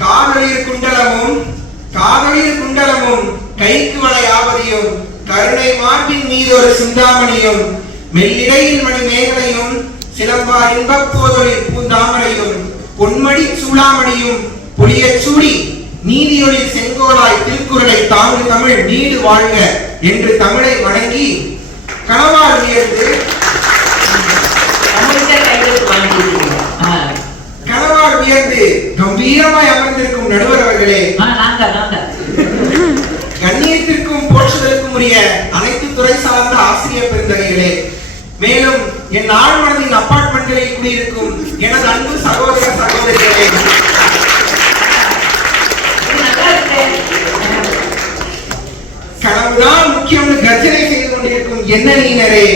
காதலிர் குண்டலமும் கைக்கு வளையாவதியும் கருணை மார்பின் மீது ஒரு சிந்தாமணியும் மெல்லிடையில் மணி மேகலையும் சிலம்பா இன்பப் போதொழில் பூந்தாமரையும் பொன்மடி சூடாமணியும் பொலியச் சூடி நீதியொழில் செங்கோலாய் திருக்குறளை தாங்கு தமிழ் நீடு வாழ்க என்று தமிழை வணங்கி கணவால் உயர்ந்து கணவால் உயர்ந்து கம்பீரமாய் அமர்ந்திருக்கும் நடுவர் அவர்களே, கண்ணியத்திற்கும் போற்றுதலுக்கும் உரிய அனைத்து துறை சார்ந்த ஆசிரியர் பெருந்தகைகளே, மேலும் என் ஆழ் மனதின் அபார்ட்மெண்ட்களில் குடியிருக்கும் எனது அன்பு சகோதர சகோதரிகளே, கனவுதான் முக்கியம்னு கர்ஜனை செய்து கொண்டிருக்கும் எண்ணறிஞரே,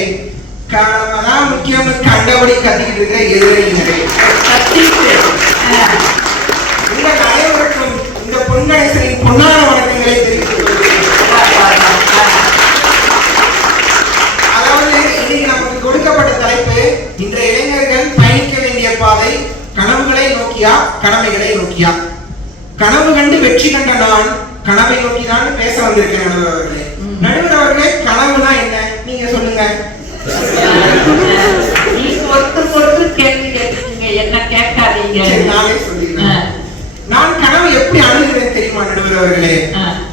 கனவுதான் முக்கியம்னு கண்டபடி கத்திக்கிட்டு இருக்கிற எதிரறிஞரே, உங்கள் அனைவருக்கும் இந்த பொன்கணேசனின் பொன்னான வணக்கங்களை தெரிவித்துக் கொள்கிறேன். அதாவது இன்னைக்கு நமக்கு கொடுக்கப்பட்ட தலைப்பு, இன்றைய இளைஞர்கள் பயணிக்க வேண்டிய பாதை கனவுகளை நோக்கியா கடமைகளை நோக்கியா? கனவு கண்டு வெற்றி கண்ட நான் கனவை நோக்கி தான் பேச வந்திருக்கேன். நடுவர் அவர்களே, நடுவர் அவர்களே, கனவுனா என்ன நீங்க சொல்லுங்க. நானே சொல்லிடுறேன். நான் கனவு எப்படி அணுகிறேன் தெரியுமா நடுவர் அவர்களே?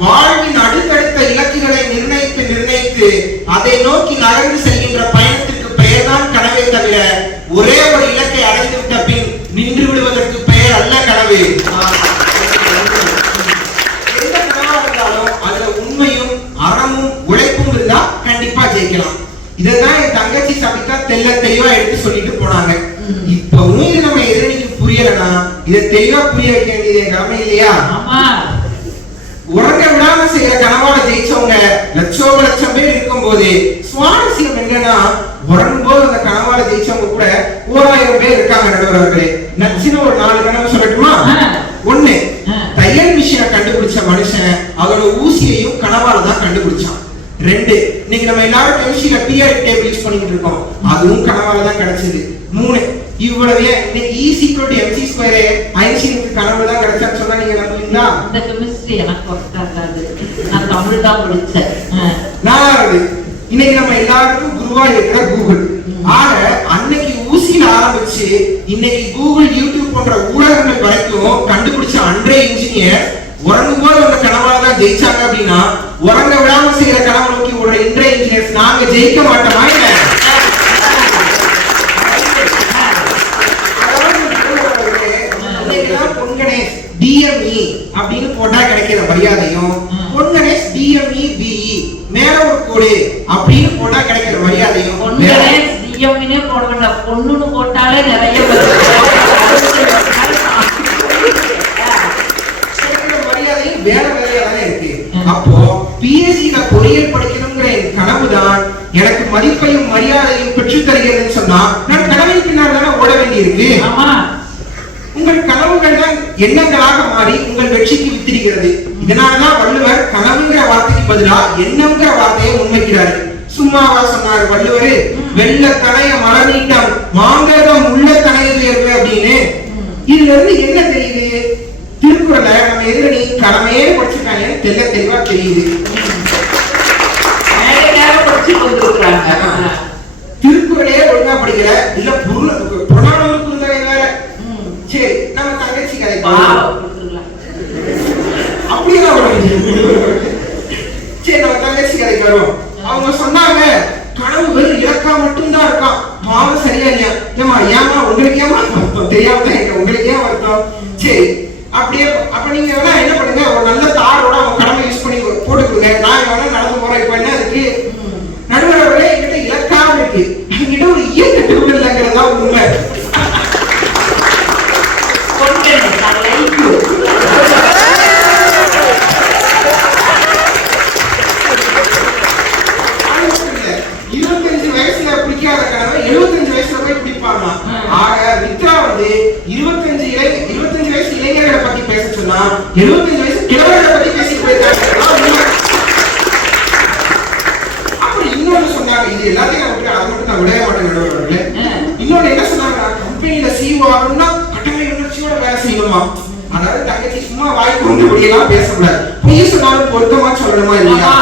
வாழ்வின் அடுத்தடுத்த இலக்குகளை நிர்ணயித்து அதை நோக்கி நகர்ந்து செல்கின்ற பயணத்திற்கு பெயர் தான் கனவே தவிர ஒரே ஒரு இலக்கை அடைந்து விட்ட பின் நின்று விடுவதற்கு பெயர் அல்ல கனவு. எந்த கனவா இருந்தாலும் அதுல உண்மையும் அறமும் உழைப்பும் இருந்தா கண்டிப்பா ஜெயிக்கலாம். இதான் என் தங்கச்சி சபிதா தெல்ல தெளிவா எடுத்து சொல்லிட்டு போனாங்க. இப்பவும் இது நம்ம எதிரணிக்கு புரியலனா இதை தெளிவா புரிய வைக்க வேண்டியது என் கடமை இல்லையா? உறங்க விடாம செய்யற கனவால ஜெயிச்சவங்க லட்சம் பேர் இருக்கும் போது சுவாரஸ்யம் என்னன்னா, உறங்கும் போது அந்த கனவால ஜெயிச்சவங்க கூட 1000 பேர் இருக்காங்க. நடுவர் அவர்களே, நச்சுன்னு ஒரு 4 கனவு சொல்லட்டுமா? 1, தையல் மிஷினை கண்டுபிடிச்ச மனுஷன் அதோட ஊசியையும் கனவால தான் கண்டுபிடிச்சான். 2, இன்னைக்கு நம்ம எல்லாரும் கெமிஸ்ட்ரியில பீரியாடிக் டேபிள் யூஸ் பண்ணிட்டு இருக்கோம், அதுவும் கனவால தான் கிடைச்சது. 3, இவ்வளவே இன்னைக்கு E=mc² ஐன்ஸ்டீனுக்கு கனவுல தான் கிடைச்சான்னு சொன்னா நீங்க நம்புவீங்களா? இந்த கெமிஸ்ட்ரி எனக்கு ஒர்க் ஆகாது, நான் தமிழ் தான் படிச்சேன். 4வது, இன்னைக்கு நம்ம எல்லாருக்கும் குருவா இருக்கிற கூகுள். ஆக அன்னைக்கு ஊசியில ஆரம்பிச்சு இன்னைக்கு கூகுள், யூடியூப் போன்ற ஊடகங்கள் வரைக்கும் கண்டுபிடிச்ச அன்றைய இன்ஜினியர் உறங்கும் போது அந்த கனவால தான் ஜெயிச்சாங்க. அப்படின்னா உறங்க விடாம செய்யற கனவு நோக்கி ஒரு இன்றைய இன்ஜினியர்ஸ் நாங்க ஜெயிக்க மாட்டோமா? பொன்கணேஷ் DME அப்படின்னு போட்டா கிடைக்கிற மரியாதையும் பொன்கணேஷ் DME BE மேல ஒரு கோடு அப்படின்னு போட்டா கிடைக்கிற மரியாதையும் பொன்கணேஷ் DME போட வேண்டாம், பொண்ணுன்னு போட்டாலே நிறைய மரியாதையும் வேற வேறையா தானே இருக்கு. அப்போ PhD பொறியியல் படிக்கணுங்கிற கனவுதான் எனக்கு மதிப்பையும் மரியாதையும் பெற்று தருகிறதுன்னு சொன்னா நான் கனவின் பின்னால் தானே ஓட வேண்டி இருக்கு. உங்கள் கனவுகள் தான் எண்ணங்களாக மாறி உங்கள் வெற்றிக்கு வித்திருக்கிறது. இதனாலதான் வள்ளுவர் கனவுங்கிற வார்த்தைக்கு பதிலா எண்ணம்ங்கிற வார்த்தையை முன்வைக்கிறார். சும்மாவா சொன்னார் வள்ளுவர்? வெள்ள கணைய மலநீட்டம் மாங்கதம் உள்ள கணையுயர்வு அப்படின்னு. இதுல இருந்து என்ன தெரியுது? திருக்குறளை நம்ம எதிரணி கடமையே படிச்சிருக்காங்க தெல்ல தெளிவா தெரியுது. திருக்குறளே ஒழுங்கா படிக்கல, இல்ல புறநானூறு குறுந்தகை வேற. சரி, நம்ம தங்கச்சி கதை அப்படியெல்லாம் சரி, நம்ம தங்கச்சி கதைக்கு வரும். அவங்க சொன்னாங்க கனவு வெறும் இலக்கா மட்டும்தான் இருக்கான், பாவம் சரியா இல்லையா? ஏமா ஏமா உங்களுக்கு ஏமா தெரியாம தான் உங்களுக்கு ஏன் வருத்தம்? சரி, அப்படியே அப்ப நீங்க வேணா என்ன பண்ணுங்க, ஒரு நல்ல தாரோட அவங்க கடமை யூஸ் பண்ணி போட்டுக்கோங்க. நான் வேணா நடந்து போறேன். இப்ப என்ன அதுக்கு நடுவர்களே என்கிட்ட இலக்கா இருக்கு, என்கிட்ட ஒரு இயக்கட்டு இல்லைங்கிறதா உண்மை. ஆக மித்ரா வந்து 25 வயசு இளைஞர்களை பத்தி பேச சொன்னா 75 வயசு கிழவர்களை பத்தி பேசிட்டு போயிருக்காங்க. அப்படி இன்னொன்னு சொன்னாங்க, இது எல்லாத்தையும் அது மட்டும் நான் விடவே மாட்டேன். இன்னொன்னு என்ன சொன்னாங்க, கம்பெனியில CEO ஆகணும்னா கட்டளை உணர்ச்சியோட வேலை செய்யணுமா? அதாவது தங்கச்சி சும்மா வாய்க்கு வந்தபடியெல்லாம் பேசக்கூடாது. பொய் சொன்னாலும் பொருத்தமா சொல்லணுமா இல்லையா?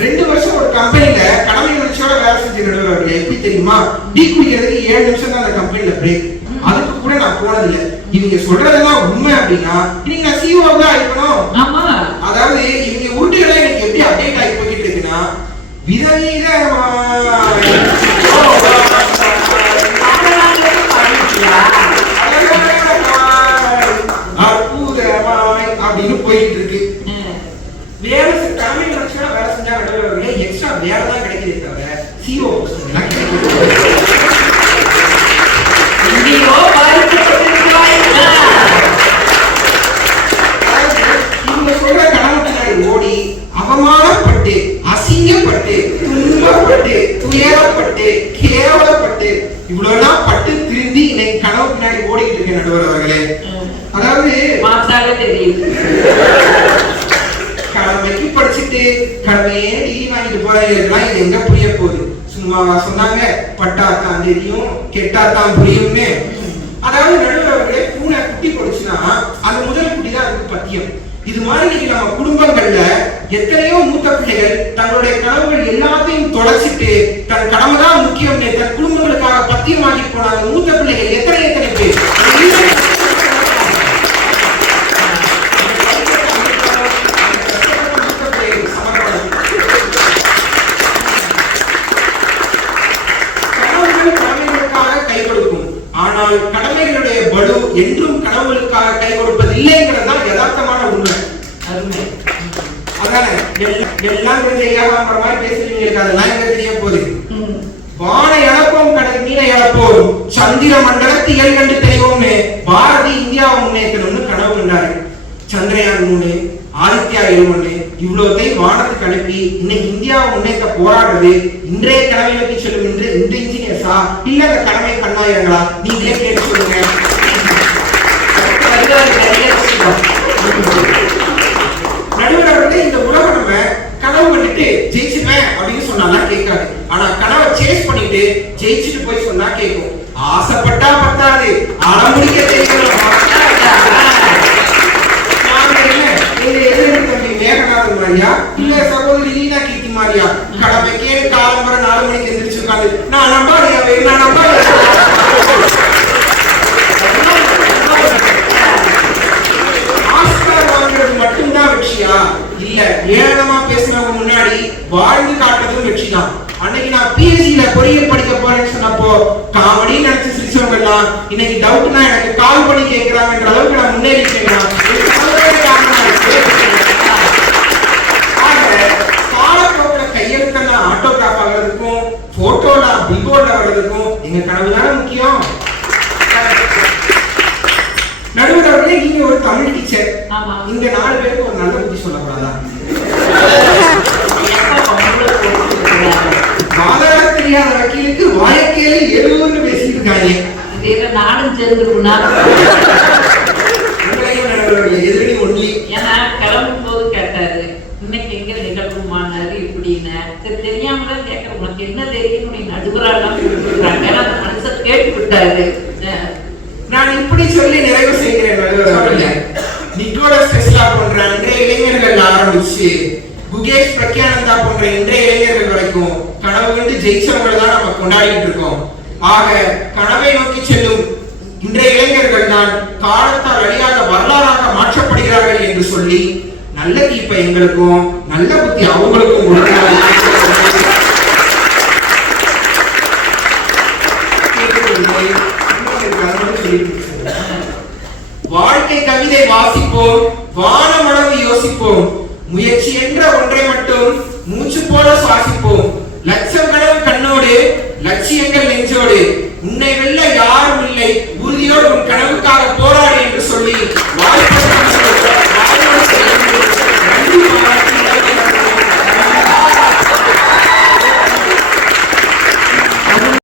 2 வருஷம் ஒரு கம்பெனில கடமை உணர்ச்சியோட வேலை செஞ்ச நடுவர் எப்படி தெரியுமா? டீ குடிக்கிறதுக்கு 7 நிமிஷம் தான் அந்த கம்பெனில பிரேக். அதுக்கு கூட நான் போனதில்லை. இவங்க சொல்றதெல்லாம் உண்மை அப்படின்னா இன்னைக்கு நான் சிஓவா ஆயிக்கணும். அதாவது இவங்க உருட்டுகளை எனக்கு எப்படி அப்டேட் ஆகி போயிட்டு இருக்குன்னா அப்படின்னு போயிட்டு இருக்கு. வேலை கடமை உணர்ச்சியோட வேலை செஞ்சா நடுவர்களே எக்ஸ்ட்ரா வேலை தான் கிடைக்குதே தவிர சிஓ இவங்க சொல்ற கடமை பின்னாடி ஓடி அவமானப்பட்டு அசிங்கப்பட்டு துன்பப்பட்டு துயரப்பட்டு கேவலப்பட்டு இவ்வளவுதான் பட்டு திருந்தி இன்னைக்கு கனவு பின்னாடி ஓடிக்கிட்டு இருக்க நடுவர் அவர்களே. அதாவது கடமைக்கு படிச்சுட்டு கடமையே டிகிரி வாங்கிட்டு போறவங்களுக்குலாம் இது எங்க புரிய போகுது? சும்மாவா சொன்னாங்க பட்டாத்தான் தெரியும் கெட்டாத்தான் புரியும்னு. அதாவது நடுவர் அவர்களே பூனை குட்டி போடுச்சுன்னா அது முதல் குட்டி தான் அதுக்கு பத்தியம். இது மாதிரி நம்ம குடும்பங்கள்ல எத்தனையோ மூத்த பிள்ளைகள் தங்களுடைய கனவுகள் எல்லாத்தையும் தொலைச்சிட்டு தன் கடமை தான் முக்கியம் தன் குடும்பங்களுக்காக பத்தியமாகி போனாங்க. மூத்த பிள்ளைகள் எத்தனை பேர் கை கொடுக்கும். ஆனால் கடமைகளுடைய பலு என்றும் கனவுகளுக்காக கை கொடுப்பது இல்லைங்கிறதுதான் யதார்த்தமான உண்மை. அதானே எல்லாம் மாதிரி பேசுறீங்க. அதெல்லாம் எங்க தெரிய போகுது? வானை இழப்போம் கடல் மீனை இழப்போம் சந்திர மண்டலத்தை இயல் கண்டு தெளிவோம்னு பாரதி இந்தியாவை முன்னேற்றணும்னு கனவு கண்டாரு. சந்திரயான் 3 ஆதித்யா 7 இவ்வளவுத்தையும் வானத்துக்கு அனுப்பி இன்னைக்கு இந்தியாவை முன்னேற்ற போராடுறது இன்றைய கடமை நோக்கி சொல்லும் இந்த இன்ஜினியர்ஸா இல்ல அந்த கடமை கண்ணாயிரங்களா? நீங்களே கேட்டு சொல்லுங்க. நடுவர்களே இந்த உலகம் நம்ம கனவு பண்ணிட்டு ஜெயிச்சுப்பேன் அப்படின்னு சொன்னாலாம் கேட்காது. ஆனா கனவை சேஸ் பண்ணிட்டு ஜெயிச்சுட்டு போய் சொன்னா கேட்கும். ஆசைப்பட்டா பத்தாது அடம்பிடிக்க தெரியணும். மேகநாதன் மாதிரியா இல்ல சகோதரி லீனா கீர்த்தி மாதிரியா கடமைக்கே காலம்பரம் 4 மணிக்கு எந்திரிச்சிருக்காங்க. நான் நம்பாடியா ஆஸ்கார் வாங்குறது மட்டும்தான் வெற்றியா? இல்ல ஏளனமா பேசுறவங்க முன்னாடி வாழ்ந்து காட்டுறதும் வெற்றி தான். அன்னைக்கு நான் பிஎஸ்சில பொறியியல் படிக்க போறேன்னு சொன்னப்போ காமெடி நினைச்சு சிரிச்சவங்க எல்லாம் இன்னைக்கு டவுட்னா எனக்கு கால் பண்ணி கேட்கிறாங்கன்ற அளவுக்கு நான் முன்னேறி இருக்கேன். கையெழுத்தெல்லாம் ஆட்டோகிராஃப் ஆகிறதுக்கும் போட்டோல பில்போர்ட்ல வர்றதுக்கும் எங்க கனவு தானே முக்கியம். நடுவர் அவர்களே நீங்க ஒரு தமிழ் டீச்சர், இந்த 4 பேருக்கு ஒரு நல்ல புத்தி சொல்லக்கூடாதா? வாதாட தெரியாத வக்கீலுக்கு வாயக்கேல எதுவும் பேசிட்டு இருக்காங்க. நானும் சேர்ந்து எதிரணி ஒன்லி. ஏன்னா கிளம்பும் போது கேட்டாரு இன்னைக்கு எங்க நிகழ்வுமானாரு இப்படின்னு தெரியாமதான் கேட்க உனக்கு என்ன தெரியும் நடுவராலாம் அந்த மனுஷன் கேட்டு விட்டாரு. நான் இப்படி சொல்லி நிறைவு செய்கிறேன் நடுவர். நிக்கோலஸ் டெஸ்லா போன்ற இன்றைய இளைஞர்கள் ஆரம்பிச்சு குகேஷ் பிரக்யானந்தா போன்ற இன்றைய இளைஞர்கள் வரைக்கும் கனவு கண்டு ஜெயிச்சவங்களை தான் நம்ம கொண்டாடிட்டு இருக்கோம். ஆக கனவை நோக்கி செல்லும் இன்றைய இளைஞர்கள் தான் காலத்தால் அழியாத வரலாறாக மாற்றப்படுகிறார்கள் என்று சொல்லி நல்ல தீப்ப எங்களுக்கும் நல்ல புத்தி அவங்களுக்கும் வாழ்க்கை கவிதை வாசிப்போம், வானமளவு யோசிப்போம், முயற்சி என்ற ஒன்றை மட்டும் மூச்சு போல சுவாசிப்போம். லட்சம் கனவு கண்ணோடு லட்சியங்கள் நெஞ்சோடு உன்னை வெல்ல யாரும் இல்லை உறுதியோடு உன் கனவுக்காக போராடி